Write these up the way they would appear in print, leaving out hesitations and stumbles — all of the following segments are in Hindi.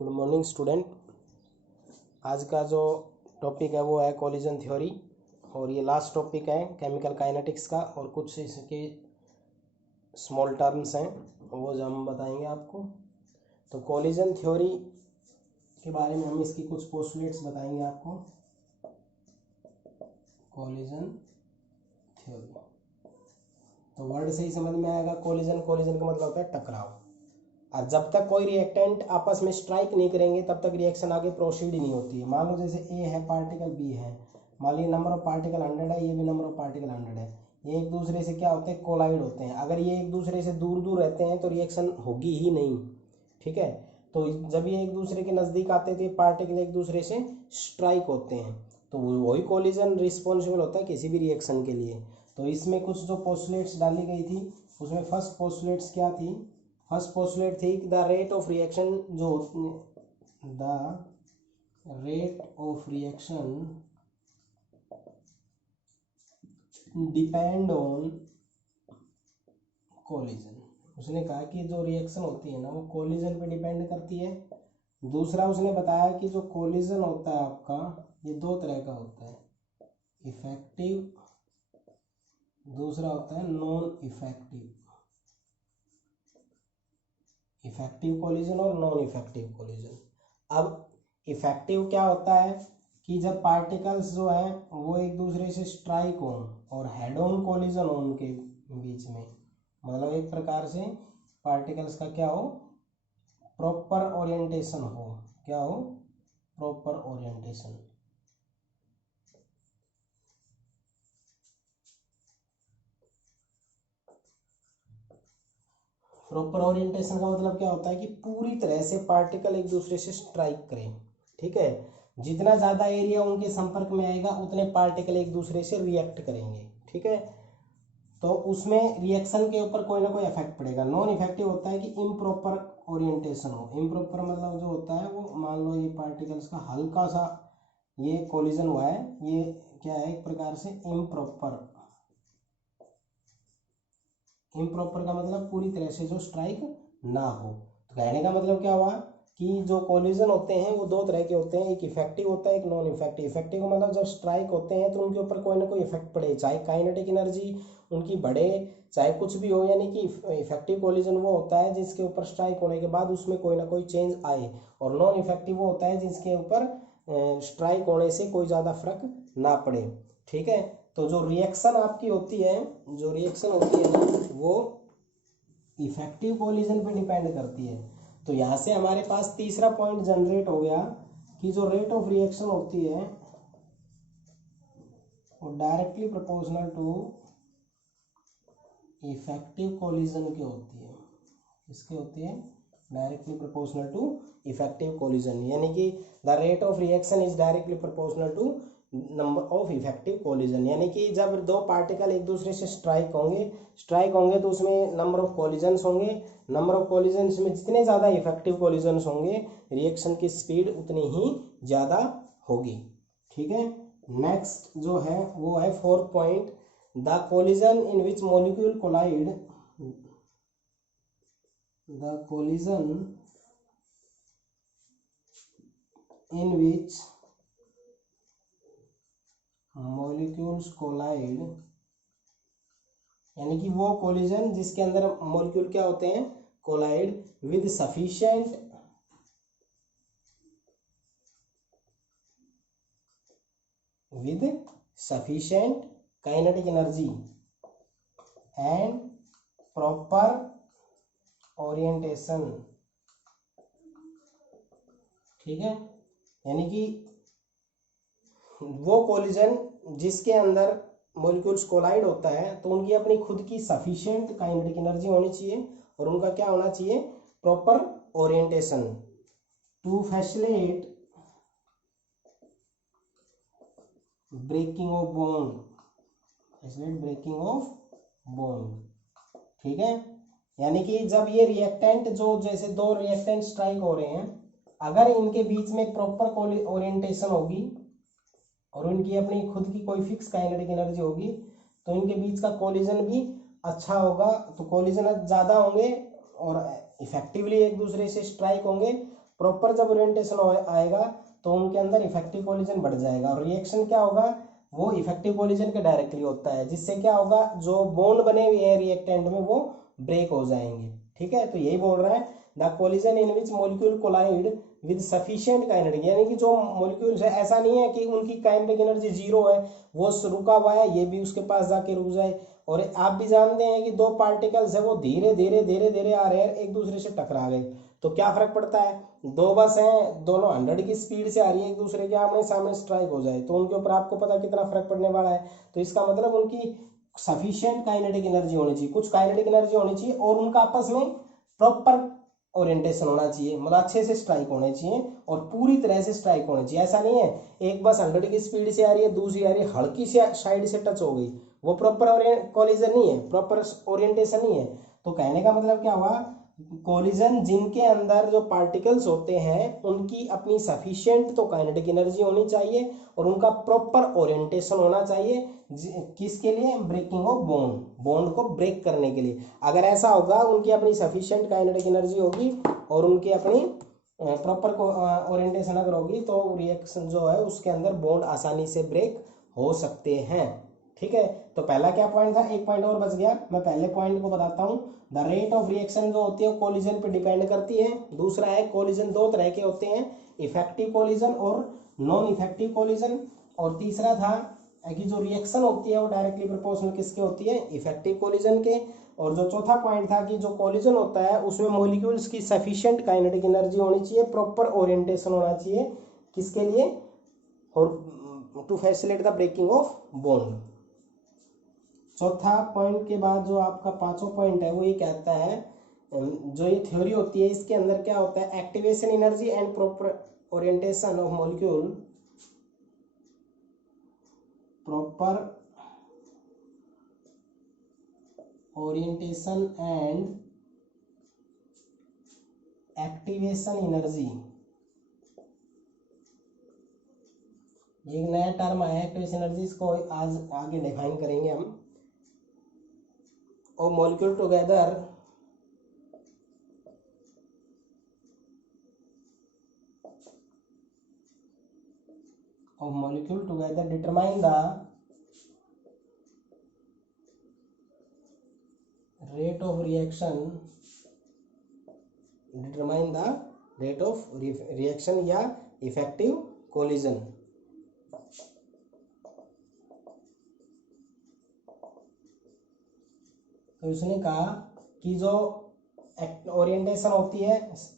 Good morning student. आज का जो टॉपिक है वो है कोलिजन थ्योरी और ये लास्ट टॉपिक है केमिकल काइनेटिक्स का और कुछ इसके स्मॉल टर्म्स हैं वो जो हम बताएंगे आपको। तो कोलिजन थ्योरी के बारे में हम इसकी कुछ पोस्टुलेट्स बताएंगे आपको। कोलिजन थ्योरी तो वर्ड से ही समझ में आएगा। कोलिजन कोलिजन का मतलब होता है टकराव। और जब तक कोई रिएक्टेंट आपस में स्ट्राइक नहीं करेंगे तब तक रिएक्शन आगे प्रोसीड ही नहीं होती है। मान लो जैसे ए है, पार्टिकल बी है, मान लीजिए नंबर ऑफ पार्टिकल 100 है, ये भी नंबर ऑफ पार्टिकल 100 है। ये एक दूसरे से क्या होते हैं, कोलाइड होते हैं। अगर ये एक दूसरे से दूर दूर रहते हैं तो रिएक्शन होगी ही नहीं, ठीक है। तो जब ये एक दूसरे के नज़दीक आते थे पार्टिकल एक दूसरे से स्ट्राइक होते हैं तो वही कोलिजन रिस्पॉन्सिबल होता है किसी भी रिएक्शन के लिए। तो इसमें कुछ जो पोस्टुलेट्स डाली गई थी उसमें फर्स्ट पोस्टुलेट्स क्या थी? फर्स्ट पोस्टुलेट थी द रेट ऑफ रिएक्शन जो the rate of reaction depend on collision. उसने कहा कि जो रिएक्शन होती है ना वो कोलिजन पे डिपेंड करती है। दूसरा उसने बताया कि जो कोलिजन होता है आपका ये दो तरह का होता है, इफेक्टिव, दूसरा होता है नॉन इफेक्टिव। इफेक्टिव कोलिजन और नॉन इफेक्टिव कोलिजन। अब इफेक्टिव क्या होता है कि जब पार्टिकल्स जो है वो एक दूसरे से स्ट्राइक हो और हेड ऑन कोलिजन हो उनके बीच में, मतलब एक प्रकार से पार्टिकल्स का क्या हो, प्रॉपर ओरिएंटेशन हो। क्या हो? Proper orientation. प्रॉपर ओरिएंटेशन का मतलब क्या होता है कि पूरी तरह से पार्टिकल एक दूसरे से स्ट्राइक करें, ठीक है। जितना ज़्यादा एरिया उनके संपर्क में आएगा उतने पार्टिकल एक दूसरे से रिएक्ट करेंगे, ठीक है। तो उसमें रिएक्शन के ऊपर कोई ना कोई इफेक्ट पड़ेगा। नॉन इफेक्टिव होता है कि इम्प्रॉपर ओरिएंटेशन हो। इम्प्रॉपर मतलब जो होता है वो मान लो ये पार्टिकल्स का हल्का सा ये कोलिजन हुआ है, ये क्या है, एक प्रकार से इम्प्रॉपर। इम्प्रॉपर का मतलब पूरी तरह से जो स्ट्राइक ना हो। तो कहने का मतलब क्या हुआ कि जो कोलिजन होते हैं वो दो तरह के होते हैं, एक इफेक्टिव होता है, एक नॉन इफेक्टिव। इफेक्टिव का मतलब जब स्ट्राइक होते हैं तो उनके ऊपर कोई ना कोई इफेक्ट पड़े, चाहे काइनेटिक एनर्जी उनकी बढ़े चाहे कुछ भी हो, यानी कि इफेक्टिव कोलिजन वो होता है जिसके ऊपर स्ट्राइक होने के बाद उसमें कोई ना कोई चेंज आए, और नॉन इफेक्टिव वो होता है जिसके ऊपर स्ट्राइक होने से कोई ज़्यादा फर्क ना पड़े, ठीक है। तो जो रिएक्शन आपकी होती है, जो रिएक्शन होती है ना वो इफेक्टिव कोलिजन पे डिपेंड करती है। तो यहाँ से हमारे पास तीसरा पॉइंट जनरेट हो गया कि जो रेट ऑफ रिएक्शन होती है वो directly proportional to effective collision की होती है। किसकी होती है? Directly proportional to effective collision, यानी कि the rate of reaction is directly proportional to number of effective collision. यानी कि जब दो पार्टिकल एक दूसरे से स्ट्राइक होंगे तो उसमें नंबर ऑफ कोलिजन्स होंगे। नंबर ऑफ कोलिजन्स में जितने ज़्यादा इफेक्टिव कोलिजन्स होंगे रिएक्शन की स्पीड उतनी ही ज़्यादा होगी, ठीक है। नेक्स्ट जो है वो है fourth point, the collision in which molecule collide, the collision in which molecules collide, यानी कि वो कोलिजन जिसके अंदर मॉलिक्यूल क्या होते हैं, collide with sufficient kinetic energy and proper orientation, ठीक है। यानी कि वो कोलिजन जिसके अंदर मॉलिक्यूल्स कोलाइड होता है तो उनकी अपनी खुद की सफिशिएंट काइनेटिक एनर्जी होनी चाहिए और उनका क्या होना चाहिए, proper orientation to facilitate breaking of bond, ठीक है। यानी कि जब ये रिएक्टेंट जो जैसे दो रिएक्टेंट स्ट्राइक हो रहे हैं, अगर इनके बीच में प्रॉपर ओरिएंटेशन होगी और उनकी अपनी खुद की कोई फिक्स काइनेटिक एनर्जी होगी तो इनके बीच का कोलिजन भी अच्छा होगा। तो कोलिजन ज़्यादा होंगे और इफेक्टिवली एक दूसरे से स्ट्राइक होंगे प्रॉपर जब ओरिएंटेशन आएगा तो उनके अंदर इफेक्टिव कोलिजन बढ़ जाएगा और रिएक्शन क्या होगा, वो इफेक्टिव कोलिजन के डायरेक्टली होता है, जिससे क्या होगा, जो बॉन्ड बने हुए हैं रिएक्टेंट में वो ब्रेक हो जाएंगे। ठीक है, तो यही बोल रहा है the collision in which molecule collide with sufficient kinetic, यानी कि जो मॉलिक्यूल्स है ऐसा नहीं है कि उनकी काइनेटिक एनर्जी जीरो है, वो रुका हुआ है, ये भी उसके पास जाके रुक जाए। और आप भी जानते हैं कि दो पार्टिकल्स है वो धीरे धीरे धीरे धीरे आ रहे हैं, एक दूसरे से टकरा गए तो क्या फर्क पड़ता है, दो बस हैं, दोनों 100 की स्पीड से आ रही है, एक दूसरे के आमने सामने स्ट्राइक हो जाए तो उनके ऊपर आपको पता कितना फर्क पड़ने वाला है। तो इसका मतलब उनकी सफिशिएंट काइनेटिक एनर्जी होनी चाहिए, कुछ काइनेटिक एनर्जी होनी चाहिए और उनका आपस में प्रॉपर ओरिएंटेशन होना चाहिए, मतलब अच्छे से स्ट्राइक होने चाहिए और पूरी तरह से स्ट्राइक होने चाहिए। ऐसा नहीं है एक बस 100 की स्पीड से आ रही है, दूसरी आ रही है हल्की सी साइड से टच हो गई, वो प्रॉपर कोलिजन नहीं है, प्रॉपर ओरिएंटेशन नहीं है। तो कहने का मतलब क्या हुआ, कोलिजन जिनके अंदर जो पार्टिकल्स होते हैं उनकी अपनी सफिशिएंट तो काइनेटिक एनर्जी होनी चाहिए और उनका प्रॉपर ओरिएंटेशन होना चाहिए, किसके लिए, ब्रेकिंग ऑफ बॉन्ड, बॉन्ड को ब्रेक करने के लिए। अगर ऐसा होगा, उनकी अपनी सफिशिएंट काइनेटिक एनर्जी होगी और उनकी अपनी प्रॉपर ओरिएंटेशन अगर होगी तो रिएक्शन जो है उसके अंदर बॉन्ड आसानी से ब्रेक हो सकते हैं। ठीक है, तो पहला क्या पॉइंट था, एक पॉइंट और बच गया, मैं पहले पॉइंट को बताता हूँ। द रेट ऑफ रिएक्शन जो होती है कोलिजन पे डिपेंड करती है। दूसरा है कोलिजन दो तरह के होते हैं, इफेक्टिव कोलिजन और नॉन इफेक्टिव कोलिजन। और तीसरा था कि जो रिएक्शन होती है वो डायरेक्टली प्रोपोर्शनल किसके होती है, इफेक्टिव कोलिजन के। और जो चौथा पॉइंट था कि जो कोलिजन होता है उसमें मॉलिक्यूल्स की सफिशिएंट काइनेटिक एनर्जी होनी चाहिए, प्रॉपर ओरिएंटेशन होना चाहिए, किसके लिए, और to facilitate the breaking of bond. चौथा पॉइंट के बाद जो आपका पांचवा पॉइंट है वो ये कहता है, जो ये थ्योरी होती है इसके अंदर क्या होता है, activation energy and proper orientation of molecule, proper orientation and activation energy. ये एक नया टर्म आया है एक्टिवेशन एनर्जी, इसको आज आगे डिफाइन करेंगे हम। और molecule together determine the rate of reaction, determine the rate of reaction या effective collision। तो इसने कहा कि जो ओरिएंटेशन होती है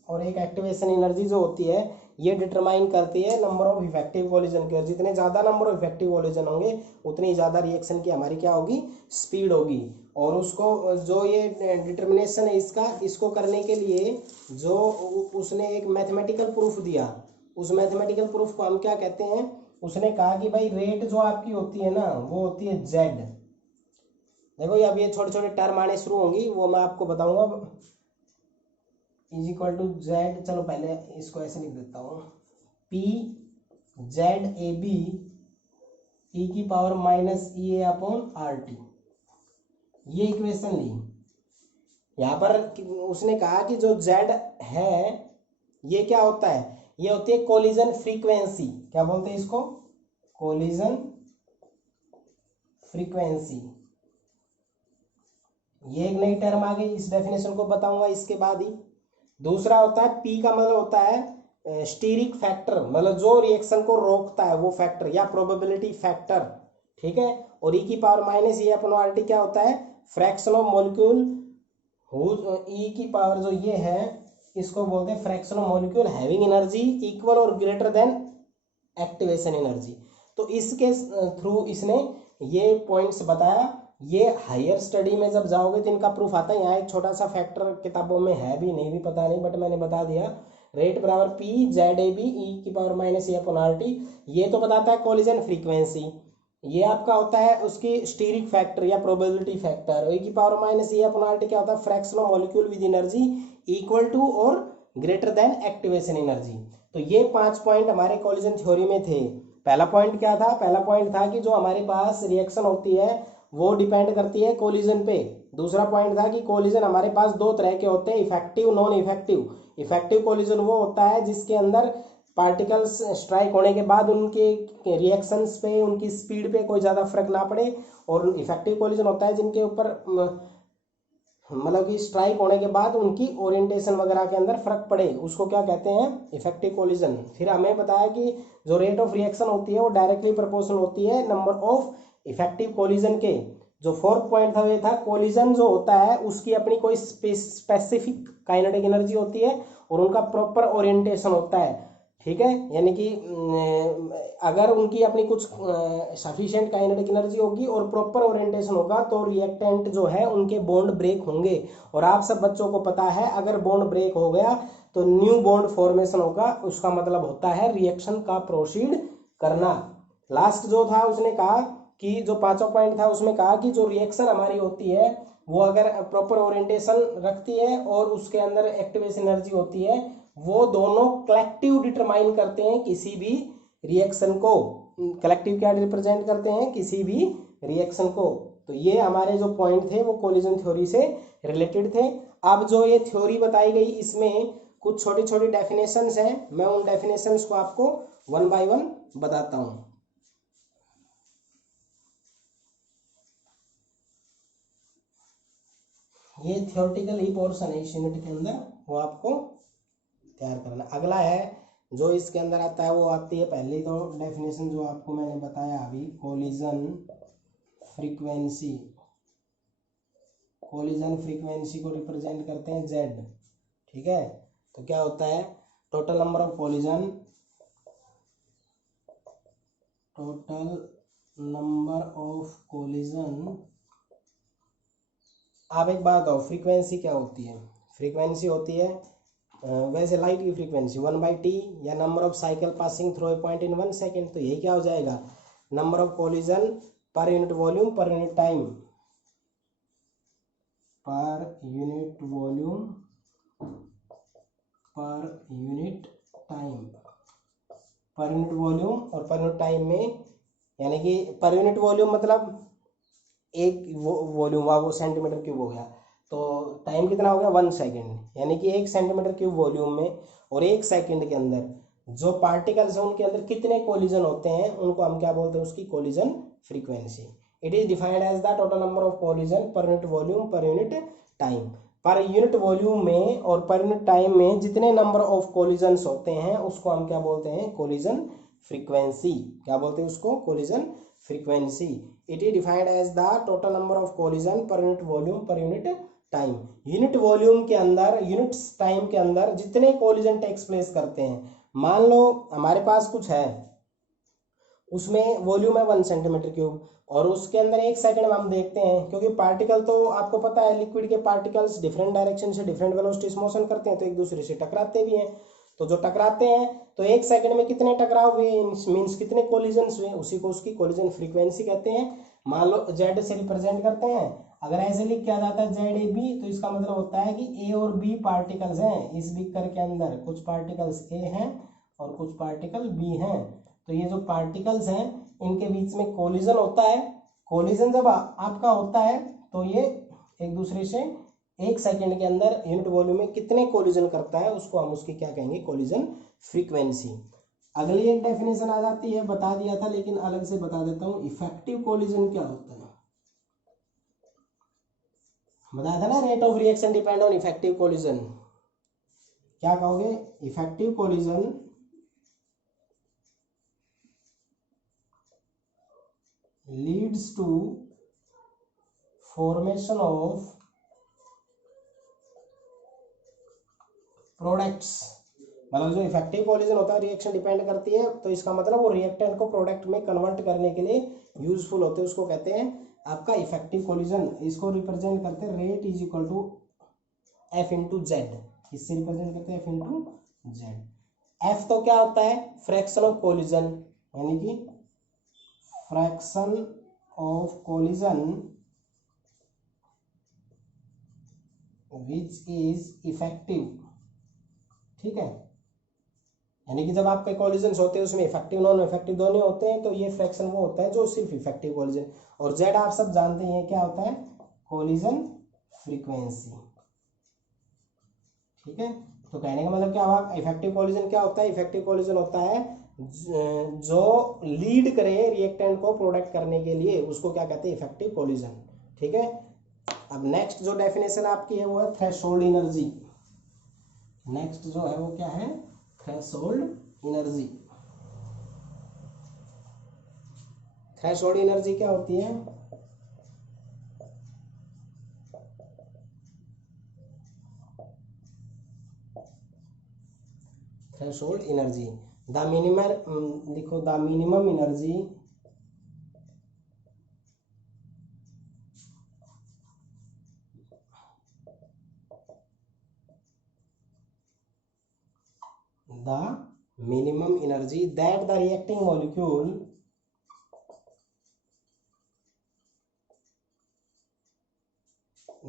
और एक एक्टिवेशन एनर्जी जो होती है ये डिटरमाइन करती है नंबर ऑफ इफेक्टिव कोलिजन के, और जितने ज़्यादा नंबर ऑफ इफेक्टिव कोलिजन होंगे उतनी ज़्यादा रिएक्शन की हमारी क्या होगी, स्पीड होगी। और उसको जो ये डिटर्मिनेशन है इसका, इसको करने के लिए जो उसने एक मैथमेटिकल प्रूफ दिया, उस मैथमेटिकल प्रूफ को हम क्या कहते हैं, उसने कहा कि भाई रेट जो आपकी होती है ना वो होती है जेड। देखो ये अब ये छोटे छोटे टर्म आने शुरू होंगी, वो मैं आपको बताऊंगा। इज इक्वल टू जेड, चलो पहले इसको ऐसे लिख देता हूँ, P Z A B E की power minus E A upon R T, ये इक्वेशन ली। यहाँ पर उसने कहा कि जो जेड है ये क्या होता है, ये होती है कोलिजन फ्रीक्वेंसी। क्या बोलते हैं इसको, कोलिजन फ्रीक्वेंसी। ये एक नई टर्म आ गई, इस डेफिनेशन को बताऊंगा इसके बाद ही। दूसरा होता है पी का मतलब होता है स्टीरिक फैक्टर, मतलब जो रिएक्शन को रोकता है वो फैक्टर या प्रोबेबिलिटी फैक्टर। ठीक है, और ई की पावर माइनस ई अपॉन आर टी क्या होता है, फ्रैक्शन ऑफ मॉलिक्यूल, ई की पावर जो ये है इसको बोलते हैं fraction of molecule having energy equal और ग्रेटर देन एक्टिवेशन एनर्जी। तो इसके थ्रू इसने ये पॉइंट्स बताया। ये हायर स्टडी में जब जाओगे तो इनका प्रूफ आता है। यहाँ एक छोटा सा फैक्टर किताबों में है भी नहीं भी पता नहीं, बट मैंने बता दिया, रेट बराबर P Z A B E की power minus A upon R T. ये तो बताता है कोलिजन फ्रीक्वेंसी, ये आपका होता है उसकी स्टीरिक फैक्टर या प्रोबेबिलिटी फैक्टर। ई की power minus A upon R T क्या होता है, fraction of molecule with energy equal to और ग्रेटर देन एक्टिवेशन एनर्जी। तो ये 5 पॉइंट हमारे कोलिजन थ्योरी में थे। पहला पॉइंट क्या था, पहला पॉइंट था कि जो हमारे पास रिएक्शन होती है वो डिपेंड करती है कोलिजन पे, दूसरा पॉइंट था कि कोलिजन हमारे पास दो तरह के होते हैं, effective, non effective. Effective collision वो होता है जिसके अंदर पार्टिकल्स स्ट्राइक होने के बाद उनके रिएक्शंस पे, उनकी स्पीड पे कोई ज़्यादा फर्क ना पड़े। और इफेक्टिव कोलिजन होता है जिनके ऊपर मतलब कि स्ट्राइक होने के बाद उनकी ओरिएंटेशन वगैरह के अंदर फर्क पड़े, उसको क्या कहते हैं, इफेक्टिव कोलिजन। फिर हमें बताया कि जो रेट ऑफ रिएक्शन होती है वो डायरेक्टली प्रोपोर्शनल होती है नंबर ऑफ इफेक्टिव कोलिजन के। जो फोर्थ पॉइंट था ये था, कोलिजन जो होता है उसकी अपनी कोई स्पेसिफिक काइनेटिक एनर्जी होती है और उनका प्रॉपर ओरिएंटेशन होता है, ठीक है। यानी कि अगर उनकी अपनी कुछ सफिशिएंट काइनेटिक एनर्जी होगी और प्रॉपर ओरिएंटेशन होगा तो रिएक्टेंट जो है उनके बॉन्ड ब्रेक होंगे। और आप सब बच्चों को पता है अगर बॉन्ड ब्रेक हो गया तो न्यू बॉन्ड फॉर्मेशन होगा, उसका मतलब होता है रिएक्शन का प्रोसीड करना। लास्ट जो था उसने कहा कि जो पांचवा पॉइंट था उसमें कहा कि जो रिएक्शन हमारी होती है वो अगर प्रॉपर ओरिएंटेशन रखती है और उसके अंदर एक्टिवेशन एनर्जी होती है, वो दोनों कलेक्टिव डिटरमाइन करते हैं किसी भी रिएक्शन को। कलेक्टिव क्या रिप्रेजेंट करते हैं, किसी भी रिएक्शन को। तो ये हमारे जो पॉइंट थे वो कोलिजन थ्योरी से रिलेटेड थे। अब जो ये थ्योरी बताई गई इसमें कुछ छोटी छोटी डेफिनेशंस हैं, मैं उन डेफिनेशंस को आपको वन बाय वन बताता हूँ। ये थियोरेटिकल ही पोर्शन है इस यूनिट के अंदर, वो आपको तैयार करना। अगला है जो इसके अंदर आता है वो आती है पहली तो डेफिनेशन जो आपको मैंने बताया अभी, कोलिजन फ्रीक्वेंसी। कोलिजन फ्रीक्वेंसी को रिप्रेजेंट करते हैं जेड, ठीक है। तो क्या होता है, total number of collision, total number of collision. आप एक बात बताओ, फ्रीक्वेंसी क्या होती है? फ्रीक्वेंसी होती है वैसे लाइट की फ्रीक्वेंसी 1/t या number of cycle passing through a point in 1 second. तो यही क्या हो जाएगा, number of collision per unit volume per unit time, per unit volume per unit time. Per unit volume और पर यूनिट टाइम में, यानी कि पर यूनिट वॉल्यूम मतलब एक वॉल्यूम वो सेंटीमीटर क्यूब हो गया, तो टाइम कितना हो गया 1 सेकेंड। यानी कि 1 सेंटीमीटर क्यूब वॉल्यूम में और 1 सेकेंड के अंदर जो पार्टिकल्स हैं उनके अंदर कितने कोलिजन होते हैं उनको हम क्या बोलते हैं, उसकी collision frequency. It is defined as the total number of collision per unit volume per unit time. Per unit volume में और पर यूनिट टाइम में जितने नंबर ऑफ कोलिजन्स होते हैं उसको हम क्या बोलते हैं, कोलिजन फ्रीक्वेंसी। क्या बोलते हैं उसको, collision frequency. It is defined as the total number of collision per unit volume per unit time. Unit volume के अंदर, यूनिट टाइम के अंदर जितने कोलिजन टेक्स प्लेस करते हैं, मान लो हमारे पास कुछ है उसमें वॉल्यूम है 1 सेंटीमीटर क्यूब और उसके अंदर 1 सेकंड में हम देखते हैं, क्योंकि पार्टिकल तो आपको पता है लिक्विड के पार्टिकल्स डिफरेंट डायरेक्शन से डिफरेंट वेलोसिटी से मोशन करते हैं तो एक दूसरे से टकराते भी हैं। तो जो टकराते हैं तो 1 सेकंड में कितने टकराव हुए, मीन्स कितने कोलिजन्स हुए, उसी को उसकी कोलिजन फ्रीक्वेंसी कहते हैं। मान लो जेड से रिप्रेजेंट करते हैं, अगर ऐसे लिख किया जाता है जेड ए बी, तो इसका मतलब होता है कि ए और बी पार्टिकल्स हैं इस बीकर के अंदर, कुछ पार्टिकल्स ए हैं और कुछ पार्टिकल बी हैं। तो ये जो पार्टिकल्स हैं इनके बीच में कोलिजन होता है। कोलिजन जब आपका होता है तो ये एक दूसरे से 1 सेकेंड के अंदर यूनिट वॉल्यूम में कितने कोलिजन करता है उसको हम उसकी क्या कहेंगे, कोलिजन फ्रीक्वेंसी। अगली एक डेफिनेशन आ जाती है, बता दिया था लेकिन अलग से बता देता हूं, इफेक्टिव कोलिजन क्या होता है। बताया था ना, rate of reaction depend on effective collision. क्या कहोगे, effective collision leads to formation of products. मतलब जो इफेक्टिव कोलिजन होता है रिएक्शन डिपेंड करती है, तो इसका मतलब वो रिएक्टेंट को प्रोडक्ट में कन्वर्ट करने के लिए यूजफुल होते हैं, उसको कहते हैं आपका इफेक्टिव कोलिजन। इसको रिप्रेजेंट करते हैं rate is equal to F into Z. इससे रिप्रेजेंट करते हैं एफ इंटू जेड। एफ तो क्या होता है, फ्रैक्शन ऑफ कोलिजन, यानी कि fraction of collision which is effective, ठीक है। यानी कि जब आपके कोलिजन होते हैं उसमें इफेक्टिव नॉन इफेक्टिव दोनों होते हैं, तो ये फ्रैक्शन वो होता है जो सिर्फ इफेक्टिव कोलिजन। और जेड आप सब जानते हैं क्या होता है, कोलिजन फ्रीक्वेंसी। ठीक है, तो कहने का मतलब क्या हुआ, इफेक्टिव कोलिजन क्या होता है, इफेक्टिव कोलिजन होता है जो लीड करे रिएक्टेंट को प्रोडक्ट करने के लिए, उसको क्या कहते हैं, इफेक्टिव कोलिजन। ठीक है, अब नेक्स्ट जो डेफिनेशन आपकी है वो है थ्रेशोल्ड एनर्जी। नेक्स्ट जो है वो क्या है, थ्रेशोल्ड एनर्जी। थ्रेशोल्ड एनर्जी क्या होती है, थ्रेशोल्ड एनर्जी, द मिनिमम, लिखो the minimum energy the minimum energy that the reacting molecule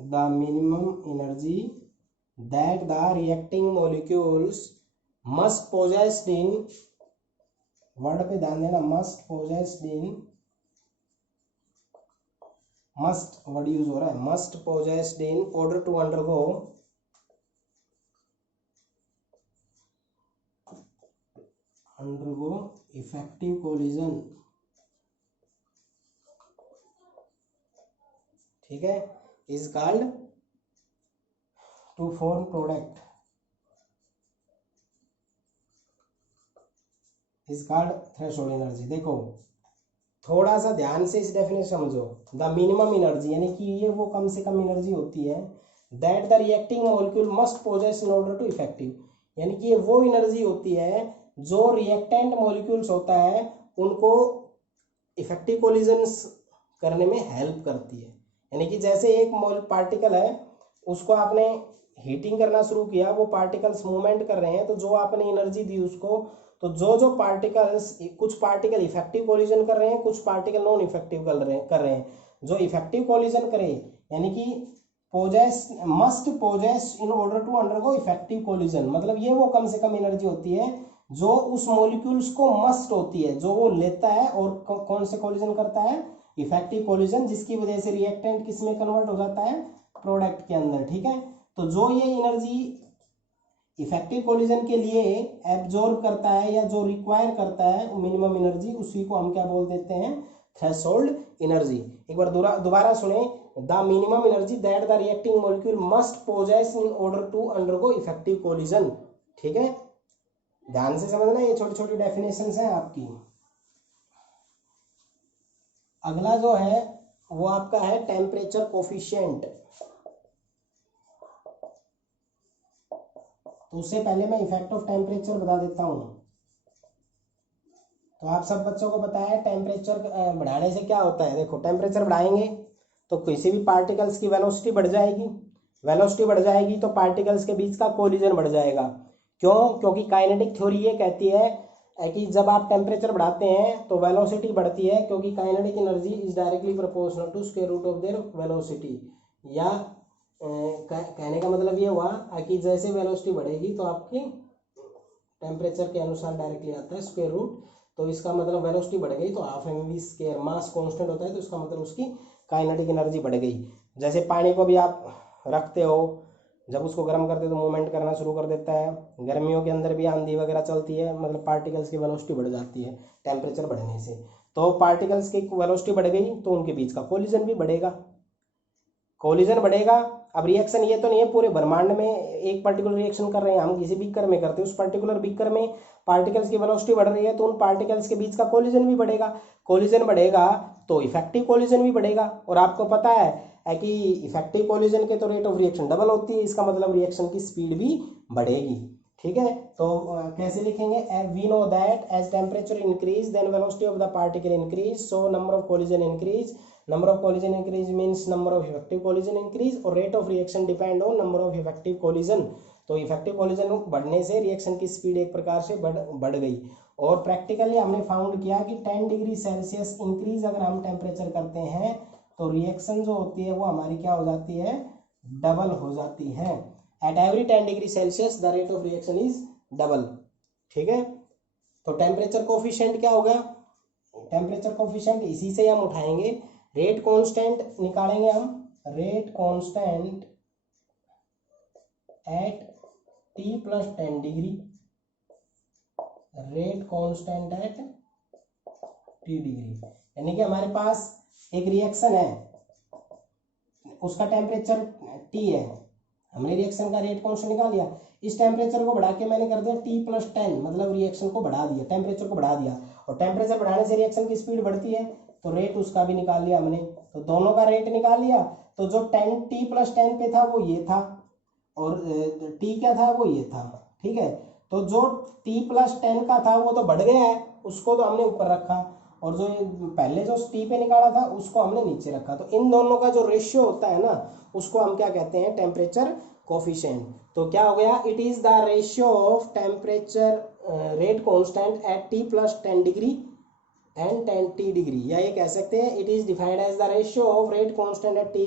the minimum energy that the reacting molecules must possess in, word पे ध्यान देना, must possess in, must word use हो रहा है, must possess in order to undergo effective collision। ठीक है, is called to form product, is called threshold energy। देखो थोड़ा सा ध्यान से इस डेफिनेशन समझो, द मिनिमम एनर्जी यानी कि ये वो कम से कम एनर्जी होती है that the reacting molecule must possess in order to effective, यानी कि ये वो एनर्जी होती है जो रिएक्टेंट मॉलिक्यूल्स होता है उनको इफेक्टिव कोलिजन्स करने में हेल्प करती है। यानी कि जैसे एक पार्टिकल है, उसको आपने हीटिंग करना शुरू किया, वो पार्टिकल्स मूवमेंट कर रहे हैं, तो जो आपने एनर्जी दी उसको, तो जो पार्टिकल्स, कुछ पार्टिकल इफेक्टिव कोलिजन कर रहे हैं, कुछ पार्टिकल नॉन इफेक्टिव कर रहे हैं। जो इफेक्टिव कोलिजन करे यानी कि possess, must possess in order to undergo effective collision, मतलब ये वो कम से कम एनर्जी होती है जो उस मॉलिक्यूल्स को मस्ट होती है, जो वो लेता है और कौन से कोलिजन करता है, इफेक्टिव कोलिजन, जिसकी वजह से रिएक्टेंट किस में कन्वर्ट हो जाता है, प्रोडक्ट के अंदर। ठीक है, तो जो ये एनर्जी इफेक्टिव कोलिजन के लिए एब्जॉर्ब करता है या जो रिक्वायर करता है मिनिमम एनर्जी, उसी को हम क्या बोल देते हैं, थ्रेशोल्ड एनर्जी। एक बार दोबारा सुने, the minimum energy that the reacting molecule must possess in order to undergo effective collision. ठीक है, ध्यान से समझना, ये छोटी छोटी डेफिनेशंस हैं आपकी। अगला जो है वो आपका है टेम्परेचर कोफिशिएंट। तो उससे पहले मैं इफेक्ट ऑफ टेम्परेचर बता देता हूँ। तो आप सब बच्चों को पता है टेम्परेचर बढ़ाने से क्या होता है। देखो, टेम्परेचर बढ़ाएंगे तो किसी भी पार्टिकल्स की वेलोसिटी बढ़ जाएगी, वेलोसिटी बढ़ जाएगी तो पार्टिकल्स के बीच का कोलिजन बढ़ जाएगा। क्यों? क्योंकि काइनेटिक थ्योरी ये कहती है कि जब आप टेम्परेचर बढ़ाते हैं तो वेलोसिटी बढ़ती है, क्योंकि kinetic energy is directly proportional to square root of their velocity. या कहने का मतलब ये हुआ कि जैसे वेलोसिटी बढ़ेगी तो आपकी टेम्परेचर के अनुसार डायरेक्टली आता है स्क्वायर रूट, तो इसका मतलब वेलोसिटी बढ़ गई तो half M V square, mass constant होता है तो इसका मतलब उसकी काइनेटिक एनर्जी बढ़ गई। जैसे पानी को भी आप रखते हो, जब उसको गर्म करते हो तो मूवमेंट करना शुरू कर देता है। गर्मियों के अंदर भी आंधी वगैरह चलती है, मतलब पार्टिकल्स की वेलोसिटी बढ़ जाती है टेम्परेचर बढ़ने से। तो पार्टिकल्स की वेलोसिटी बढ़ गई तो उनके बीच का कोलिजन भी बढ़ेगा, कोलिजन बढ़ेगा। अब रिएक्शन ये तो नहीं है पूरे ब्रह्मांड में एक पर्टिकुलर रिएक्शन कर रहे हैं, हम किसी बीकर में करते हैं, उस पर्टिकुलर बीकर में पार्टिकल्स की वेलोसिटी बढ़ रही है तो उन पार्टिकल्स के बीच का कोलिजन भी बढ़ेगा। कोलिजन बढ़ेगा तो इफेक्टिव कोलिजन भी बढ़ेगा। और आपको पता है कि इफेक्टिव कोलिजन के तो रेट ऑफ रिएक्शन डबल होती है, इसका मतलब रिएक्शन की स्पीड भी बढ़ेगी। ठीक है, तो कैसे लिखेंगे, we know that as temperature increase then velocity of the particle increase, so number of collision increase, number of collision increase means number of effective collision increase, और rate of reaction depend on number of effective collision। तो इफेक्टिव कोलिजन बढ़ने से रिएक्शन की स्पीड एक प्रकार से बढ़ गई। और प्रैक्टिकली हमने फाउंड किया कि 10 डिग्री सेल्सियस इंक्रीज अगर हम टेम्परेचर करते हैं तो रिएक्शन जो होती है वो हमारी क्या हो जाती है, डबल हो जाती है। At every 10 degree Celsius the rate of reaction is double. ठीक है, तो टेम्परेचर कोफिशिएंट क्या होगा, टेम्परेचर कोफिशिएंट इसी से हम उठाएंगे, रेट कांस्टेंट निकालेंगे हम, rate constant at T + 10 degree, rate constant at T degree, यानी कि हमारे पास एक रिएक्शन है, उसका टेम्परेचर T है, हमने रिएक्शन का रेट कांस्टेंट निकाल लिया, इस टेम्परेचर को बढ़ा के मैंने कर दिया T + 10, मतलब रिएक्शन को बढ़ा दिया, टेम्परेचर को बढ़ा दिया, और टेम्परेचर बढ़ाने से रिएक्शन की स्पीड बढ़ती है, तो रेट उसका भी निकाल लिया हमने, तो दोनों का रेट निकाल लिया। तो जो T + 10 पे था वो ये था, और T क्या था वो ये था, ठीक है। तो जो T + 10 का था वो तो बढ़ गया है, उसको तो हमने ऊपर रखा, और जो पहले जो T पे निकाला था उसको हमने नीचे रखा। तो इन दोनों का जो रेशियो होता है ना, उसको हम क्या कहते हैं, टेम्परेचर कोफिशिएंट। तो क्या हो गया, it is the ratio of temperature rate constant at T + 10 degree and 10 T degree, या ये कह सकते हैं it is defined as the ratio of rate constant at T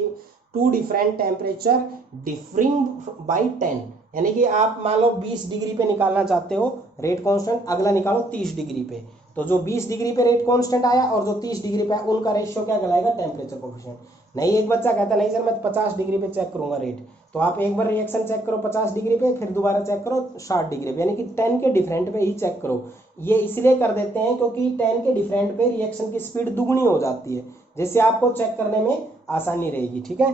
two different temperature differing by 10, यानी कि आप मान लो 20 डिग्री पे निकालना चाहते हो रेट कांस्टेंट, अगला निकालो 30 डिग्री पे, तो जो 20 डिग्री पे रेट कांस्टेंट आया और जो 30 डिग्री पे उनका रेशियो क्या कहलाएगा, टेम्परेचर कोफिशिएंट। नहीं, एक बच्चा कहता नहीं सर मैं 50 डिग्री पे चेक करूंगा रेट, तो आप एक बार रिएक्शन चेक करो 50 डिग्री पे, फिर दोबारा चेक करो 60 डिग्री पे, यानी कि 10 के डिफरेंट पे ही चेक करो। ये इसलिए कर देते हैं क्योंकि 10 के डिफरेंट पे रिएक्शन की स्पीड दुगनी हो जाती है, जिससे आपको चेक करने में आसानी रहेगी, ठीक है।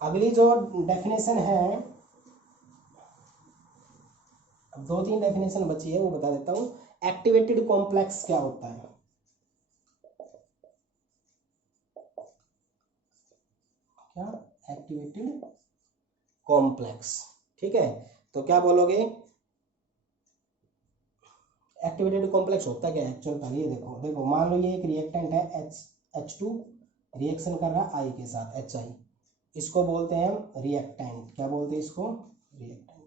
अगली जो डेफिनेशन है, अब 2-3 डेफिनेशन बची है वो बता देता हूं। एक्टिवेटेड कॉम्प्लेक्स क्या होता है, क्या एक्टिवेटेड कॉम्प्लेक्स, ठीक है। तो क्या बोलोगे, एक्टिवेटेड कॉम्प्लेक्स होता क्या है एक्चुअल पर, ये देखो देखो, मान लो ये एक रिएक्टेंट है H2 रिएक्शन कर रहा I के साथ HI, इसको बोलते हैं हम रिएक्टेंट, क्या बोलते हैं इसको, रिएक्टेंट।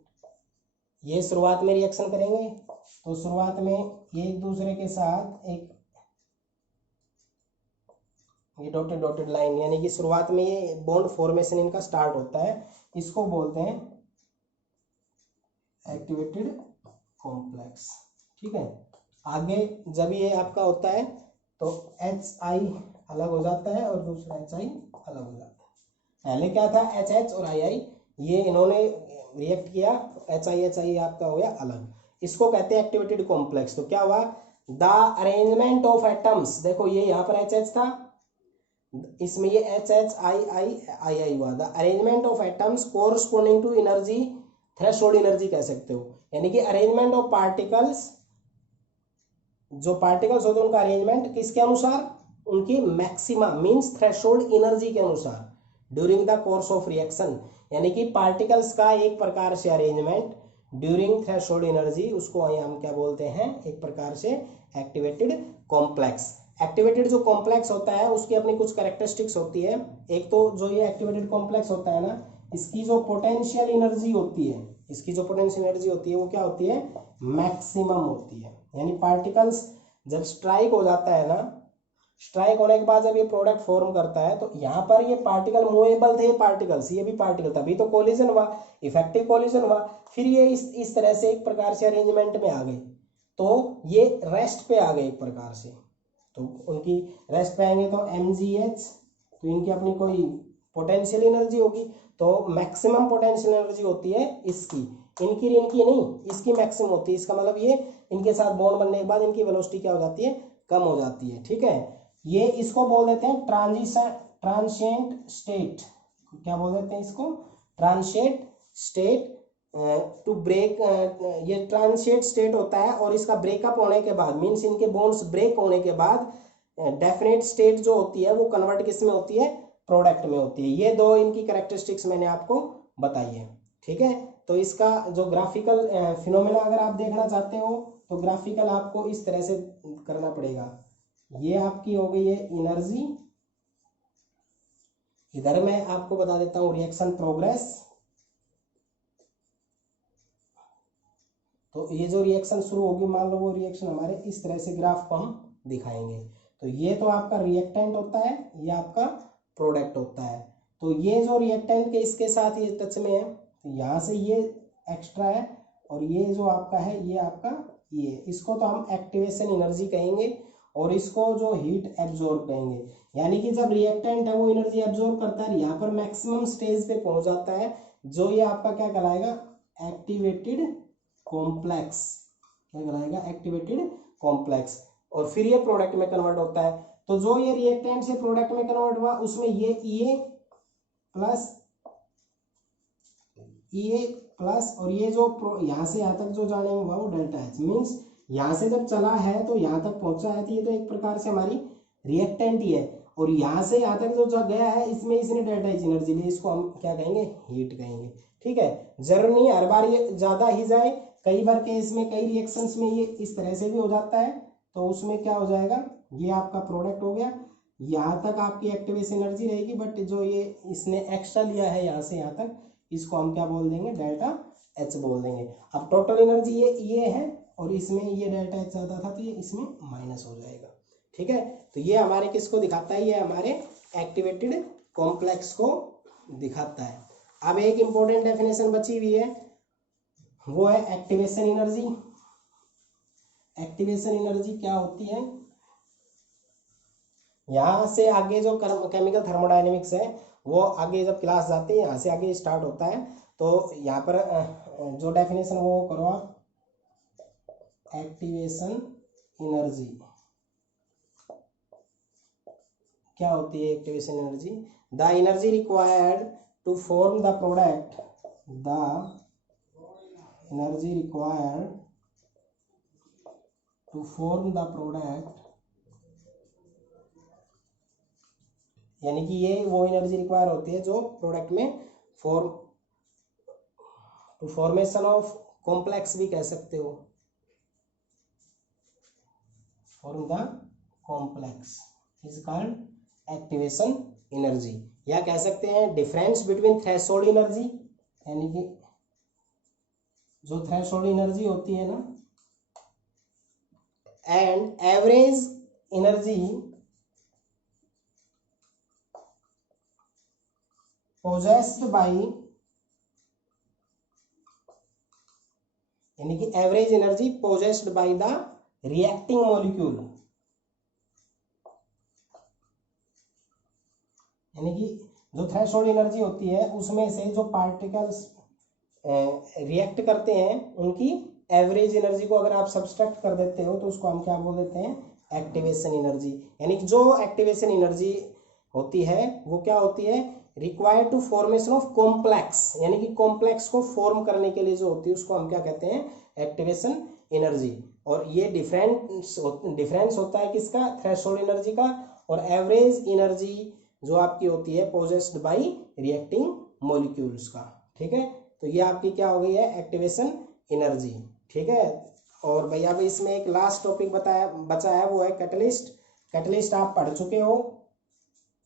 ये शुरुआत में रिएक्शन करेंगे, तो शुरुआत में ये एक दूसरे के साथ एक ये डॉटेड डॉटेड लाइन, यानी कि शुरुआत में ये बॉन्ड फॉर्मेशन इनका स्टार्ट होता है, इसको बोलते हैं एक्टिवेटेड कॉम्प्लेक्स, ठीक है। आगे जब ये आपका होता है तो HI अलग हो जाता है और दूसरा HI अलग हो जाता है। पहले क्या था, HH और II, ये इन्होंने रिएक्ट किया, HI आपका हो गया अलग, इसको कहते हैं एक्टिवेटेड कॉम्प्लेक्स। तो क्या हुआ, द अरेंजमेंट ऑफ एटम्स, देखो ये यहाँ पर HH था, इसमें ये HHII हुआ, the arrangement of atoms corresponding to energy threshold energy कह सकते हो, यानी कि अरेंजमेंट ऑफ पार्टिकल्स, जो पार्टिकल्स होते हैं उनका अरेंजमेंट किसके अनुसार, उनकी मैक्सिमा मींस थ्रेशोल्ड एनर्जी के अनुसार during the course of reaction, यानी कि पार्टिकल्स का एक प्रकार से अरेंजमेंट ड्यूरिंग थ्रेशोल्ड एनर्जी, उसको हम क्या बोलते हैं, एक प्रकार से एक्टिवेटेड कॉम्प्लेक्स। एक्टिवेटेड जो कॉम्प्लेक्स होता है उसकी अपनी कुछ कैरेक्टरिस्टिक्स होती है। एक तो जो ये एक्टिवेटेड कॉम्प्लेक्स होता है ना, इसकी जो पोटेंशियल एनर्जी होती है, इसकी जो पोटेंशियल एनर्जी होती है वो क्या होती है, मैक्सिमम होती है, यानी पार्टिकल्स जब स्ट्राइक हो जाता है ना, स्ट्राइक होने के बाद जब ये प्रोडक्ट फॉर्म करता है, तो यहाँ पर ये पार्टिकल मूवेबल थे, पार्टिकल्स, ये भी पार्टिकल, तभी तो कोलिजन हुआ, इफेक्टिव कोलिजन हुआ, फिर ये इस तरह से एक प्रकार से अरेंजमेंट में आ गए, तो ये रेस्ट पे आ गए एक प्रकार से, तो उनकी रेस्ट पे आएंगे तो MgH, तो इनकी अपनी कोई पोटेंशियल एनर्जी होगी, तो मैक्सिमम पोटेंशियल एनर्जी होती है इसकी, इनकी नहीं, इसकी मैक्सिमम होती है, इसका मतलब ये इनके साथ बॉन्ड बनने के बाद इनकी वेलोसिटी क्या हो जाती है, कम हो जाती है, ठीक है। ये इसको बोल देते हैं ट्रांसिएंट स्टेट, क्या बोल देते हैं इसको, ट्रांसिएंट स्टेट टू ब्रेक, ये ट्रांसिएंट स्टेट होता है, और इसका ब्रेकअप होने के बाद मीन्स इनके बॉन्ड्स ब्रेक होने के बाद डेफिनेट स्टेट जो होती है वो कन्वर्ट किस में होती है, प्रोडक्ट में होती है। ये दो इनकी कैरेक्टरिस्टिक्स मैंने आपको बताई है, ठीक है। तो इसका जो ग्राफिकल फिनोमेना अगर आप देखना चाहते हो तो ग्राफिकल आपको इस तरह से करना पड़ेगा, ये आपकी हो गई है एनर्जी, इधर मैं आपको बता देता हूं रिएक्शन प्रोग्रेस, तो ये जो रिएक्शन शुरू होगी, मान लो वो रिएक्शन हमारे इस तरह से ग्राफ को हम दिखाएंगे, तो ये तो आपका रिएक्टेंट होता है, ये आपका प्रोडक्ट होता है, तो ये जो रिएक्टेंट के इसके साथ ये टच में है, तो यहाँ से ये एक्स्ट्रा है, और ये जो आपका है ये आपका ये, इसको तो हम एक्टिवेशन एनर्जी कहेंगे, और इसको जो हीट एब्जॉर्ब कहेंगे, यानी कि जब रिएक्टेंट है वो एनर्जी एब्जॉर्ब करता है, यहाँ पर मैक्सिमम स्टेज पे पहुंच जाता है, जो ये आपका क्या कहलाएगा, एक्टिवेटेड कॉम्प्लेक्स। क्या कहलाएगा, एक्टिवेटेड कॉम्प्लेक्स। और फिर ये प्रोडक्ट में कन्वर्ट होता है। तो जो ये रिएक्टेंट से प्रोडक्ट में कन्वर्ट हुआ उसमें ये ए प्लस और ये जो यहाँ से यहाँ तक जो जाने हुआ वो डेल्टा एच, मीन्स यहाँ से जब चला है तो यहाँ तक पहुंचा है, तो ये तो एक प्रकार से हमारी रिएक्टेंट ही है। और यहाँ से यहाँ तक जो गया है इसमें इसने डेल्टा एच एनर्जी ली, इसको हम क्या कहेंगे, हीट कहेंगे। ठीक है, जरूर नहीं हर बार ये ज़्यादा ही जाए, कई बार केस में कई रिएक्शंस में ये इस तरह से भी हो जाता है। तो उसमें क्या हो जाएगा, ये आपका प्रोडक्ट हो गया, यहाँ तक आपकी एक्टिवेशन एनर्जी रहेगी, बट जो ये इसने एक्स्ट्रा लिया है यहाँ से यहाँ तक, इसको हम क्या बोल देंगे, डेल्टा एच बोल देंगे। अब टोटल एनर्जी ये है और इसमें ये डेल्टा एच आता था तो ये इसमें माइनस हो जाएगा। ठीक है, तो ये हमारे किसको दिखाता है, ये हमारे एक्टिवेटेड कॉम्प्लेक्स को दिखाता है। अब एक इंपॉर्टेंट डेफिनेशन बची हुई है, वो है एक्टिवेशन एनर्जी। एक्टिवेशन एनर्जी क्या होती है, यहाँ से आगे जो केमिकल थर्मोडायनेमिक्स है वो आगे जब क्लास जाते हैं यहाँ से आगे स्टार्ट होता है। तो यहाँ पर जो डेफिनेशन वो करो आप, एक्टिवेशन एनर्जी क्या होती है। Activation energy, the energy required to form the product, the energy required to form the product, यानी कि ये वो एनर्जी रिक्वायर होती है जो प्रोडक्ट में टू फॉर्मेशन ऑफ कॉम्प्लेक्स भी कह सकते हो, form the complex is called activation energy. या कह सकते हैं डिफरेंस बिटवीन थ्रेशोल्ड एनर्जी, यानी कि जो थ्रेशोल्ड एनर्जी होती है ना, and average energy possessed by, यानी कि average energy possessed by the reacting molecule, यानी कि जो थ्रेशोल्ड एनर्जी होती है उसमें से जो पार्टिकल्स रिएक्ट करते हैं उनकी एवरेज एनर्जी को अगर आप सब्सट्रैक्ट कर देते हो तो उसको हम क्या बोल देते हैं, एक्टिवेशन एनर्जी। यानी कि जो एक्टिवेशन एनर्जी होती है वो क्या होती है, required to formation of complex, यानी कि कॉम्प्लेक्स को फॉर्म करने के लिए जो होती है उसको हम क्या कहते हैं, एक्टिवेशन एनर्जी। और ये डिफरेंस होता है किसका, थ्रेशोल्ड एनर्जी का, और एवरेज एनर्जी जो आपकी होती है पोजेस्ड बाय रिएक्टिंग मॉलिक्यूल्स का। ठीक है, तो ये आपकी क्या हो गई है, एक्टिवेशन एनर्जी। ठीक है, और भैया अब इसमें एक लास्ट टॉपिक बचा है, वो है कैटलिस्ट। कैटलिस्ट आप पढ़ चुके हो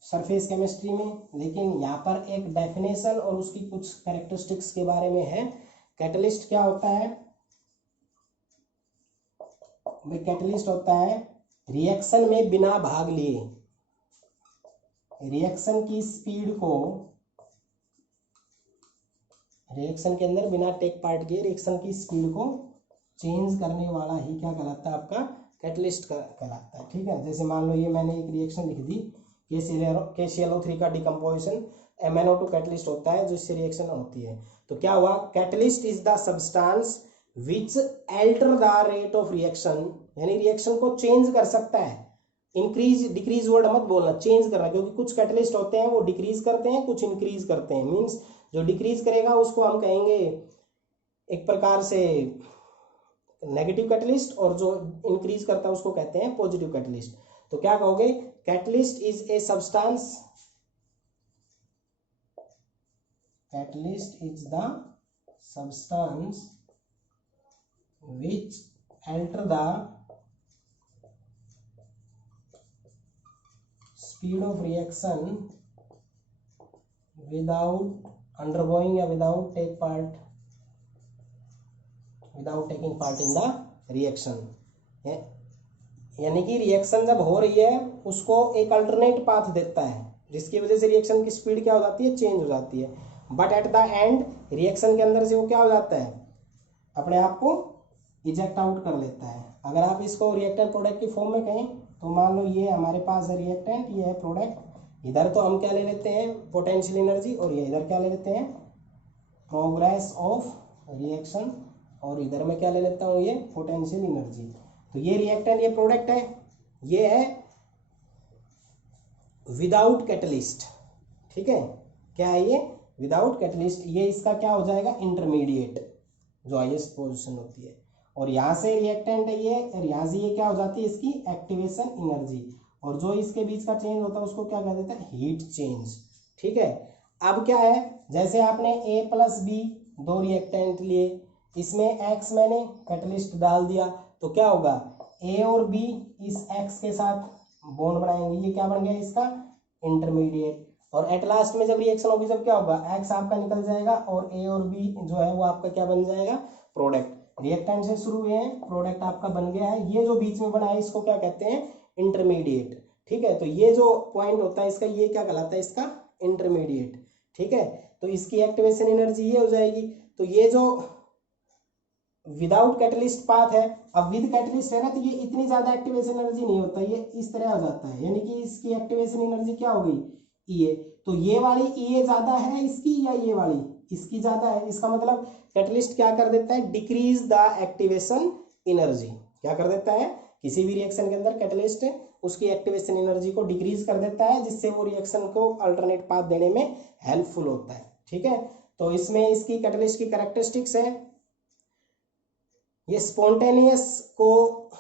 सरफेस केमिस्ट्री में, लेकिन यहाँ पर एक डेफिनेशन और उसकी कुछ कैरेक्टरिस्टिक्स के बारे में है। कैटलिस्ट क्या होता है भाई, कैटलिस्ट होता है रिएक्शन में बिना भाग लिए, रिएक्शन की स्पीड को, रिएक्शन के अंदर बिना टेक पार्ट किए रिएक्शन की स्पीड को चेंज करने वाला ही क्या कहलाता है, आपका कैटलिस्ट कहलाता है। ठीक है, जैसे मान लो ये मैंने एक रिएक्शन लिख दी, KClO3 का डिकम्पोजिशन MnO2 कैटलिस्ट होता है, जो इससे रिएक्शन होती है। तो क्या हुआ, catalyst is the substance which alter the rate of reaction, यानी रिएक्शन को चेंज कर सकता है। इंक्रीज डिक्रीज वर्ड मत बोलना, चेंज करना, क्योंकि कुछ कैटलिस्ट होते हैं वो डिक्रीज करते हैं, कुछ इंक्रीज करते हैं। मीन्स जो डिक्रीज करेगा उसको हम कहेंगे एक प्रकार से नेगेटिव कैटलिस्ट, और जो इंक्रीज करता है उसको कहते हैं पॉजिटिव कैटलिस्ट। तो क्या कहोगे, catalyst is a substance, catalyst is the substance which alter the speed of reaction without undergoing या without taking part in the reaction। यानी कि रिएक्शन जब हो रही है उसको एक अल्टरनेट पाथ देता है, जिसकी वजह से रिएक्शन की स्पीड क्या हो जाती है, चेंज हो जाती है। But at the end reaction के अंदर से वो क्या हो जाता है, अपने आप को इजेक्ट आउट कर लेता है। अगर आप इसको रिएक्टेंट प्रोडक्ट की फॉर्म में कहें तो मान लो ये हमारे पास है रिएक्टेंट, ये है प्रोडक्ट। इधर तो हम क्या ले लेते हैं, पोटेंशियल एनर्जी, और ये इधर क्या ले लेते हैं, प्रोग्रेस ऑफ रिएक्शन, और इधर में क्या ले लेता हूँ, ये पोटेंशियल एनर्जी। तो ये रिएक्टेंट, ये प्रोडक्ट है, ये है विदाउट कैटलिस्ट, ठीक है। क्या है ये, विदाउट कैटलिस्ट। ये इसका क्या हो जाएगा, इंटरमीडिएट, जो हाईएस्ट पोजीशन होती है। और यहाँ से रिएक्टेंट है ये, और यहाँ से ये क्या हो जाती है, इसकी एक्टिवेशन एनर्जी। और जो इसके बीच का चेंज होता है उसको क्या कह देता है, हीट चेंज, ठीक है। अब क्या है, जैसे आपने A प्लस B दो रिएक्टेंट लिए, इसमें X मैंने कैटलिस्ट डाल दिया, तो क्या होगा, A और B इस X के साथ बॉन्ड बनाएंगे, ये क्या बन गया इसका इंटरमीडिएट। और एट लास्ट में जब रिएक्शन होगी, जब क्या होगा, X आपका निकल जाएगा और A और B जो है वो आपका क्या बन जाएगा, प्रोडक्ट। रिएक्टेंट से शुरू हुए हैं, प्रोडक्ट आपका बन गया है। ये जो बीच में बना है इसको क्या कहते हैं, इंटरमीडिएट, ठीक है। तो ये जो पॉइंट होता है इसका, ये क्या कहलाता है, इसका इंटरमीडिएट, ठीक है। तो इसकी एक्टिवेशन एनर्जी ये हो जाएगी। तो ये जो विदाउट कैटलिस्ट पाथ है, अब विद कैटलिस्ट है ना, तो ये इतनी ज्यादा एक्टिवेशन एनर्जी नहीं होता, ये इस तरह हो जाता है, यानी कि इसकी एक्टिवेशन एनर्जी क्या हो गई, E। तो ये वाली E ज्यादा है इसकी, या ये वाली इसकी ज्यादा है। इसका मतलब कैटलिस्ट क्या कर देता है, डिक्रीज द एक्टिवेशन एनर्जी। क्या कर देता है, किसी भी रिएक्शन के अंदर कैटलिस्ट उसकी एक्टिवेशन एनर्जी को डिक्रीज कर देता है, जिससे वो रिएक्शन को अल्टरनेट पाथ देने में हेल्पफुल होता है, ठीक है। तो इसमें इसकी कैटलिस्ट की कैरेक्टरिस्टिक्स है, ये स्पॉन्टेनियस को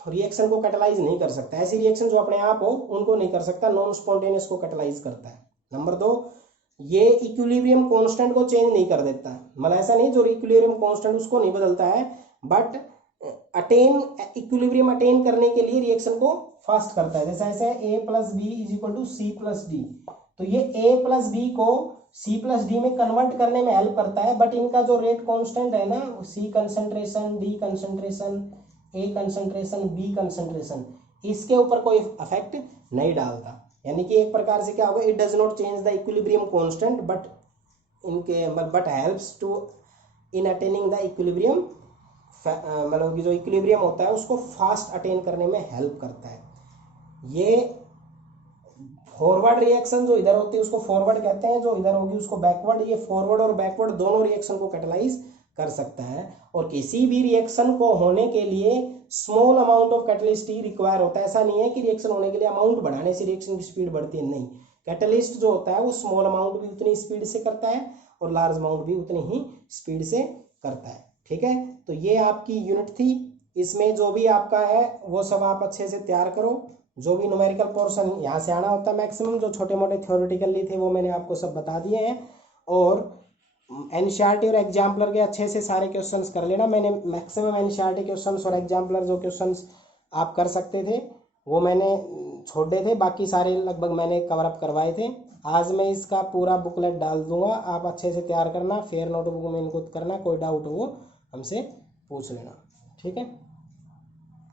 रिएक्शन को कैटलाइज नहीं कर सकता। ऐसी रिएक्शन जो अपने आप हो उनको नहीं कर सकता, नॉन स्पॉन्टेनियस को कैटलाइज करता है। नंबर 2, ये इक्विलिब्रियम कांस्टेंट को चेंज नहीं कर देता, मतलब ऐसा नहीं जो इक्विलिब्रियम कांस्टेंट उसको नहीं बदलता है, बट इक्विलिब्रियम अटेन करने के लिए रिएक्शन को फास्ट करता है। जैसे ऐसे A plus B is equal to C plus D, तो ये A प्लस बी को C प्लस डी में कन्वर्ट करने में हेल्प करता है, बट इनका जो रेट कांस्टेंट है ना, C concentration, D concentration, A concentration, B concentration, इसके ऊपर कोई इफेक्ट नहीं डालता। यानी कि एक प्रकार से क्या होगा, it does not change the equilibrium constant, but helps to in attaining the equilibrium, मतलब कि जो इक्विलिब्रियम होता है उसको फास्ट अटेन करने में हेल्प करता है। ये फॉरवर्ड रिएक्शन जो इधर होती है उसको फॉरवर्ड कहते हैं, जो इधर होगी उसको बैकवर्ड। ये फॉरवर्ड और बैकवर्ड दोनों रिएक्शन को कैटलाइज कर सकता है। और किसी भी रिएक्शन को होने के लिए small amount of catalyst he require होता है। ऐसा नहीं है कि रिएक्शन होने के लिए अमाउंट बढ़ाने से रिएक्शन की स्पीड बढ़ती है, नहीं। कैटलिस्ट जो होता है वो स्मॉल अमाउंट भी उतनी स्पीड से करता है और लार्ज अमाउंट भी उतनी ही स्पीड से करता है, ठीक है। तो ये आपकी यूनिट थी, इसमें जो भी आपका है वो सब आप अच्छे से तैयार करो। जो भी न्यूमेरिकल पोर्शन यहाँ से आना होता है मैक्सिमम, जो छोटे मोटे थ्योरेटिकली थे वो मैंने आपको सब बता दिए हैं। और एनसीईआरटी और एग्जाम्पलर के अच्छे से सारे क्वेश्चंस कर लेना। मैंने मैक्सिमम एनसीईआरटी क्वेश्चंस और एग्जाम्पलर जो क्वेश्चंस आप कर सकते थे वो मैंने छोड़ दिए थे, बाकी सारे लगभग मैंने कवर अप करवाए थे। आज मैं इसका पूरा बुकलेट डाल दूंगा, आप अच्छे से तैयार करना, फेयर नोटबुक में इनको करना, कोई डाउट हो हमसे पूछ लेना, ठीक है।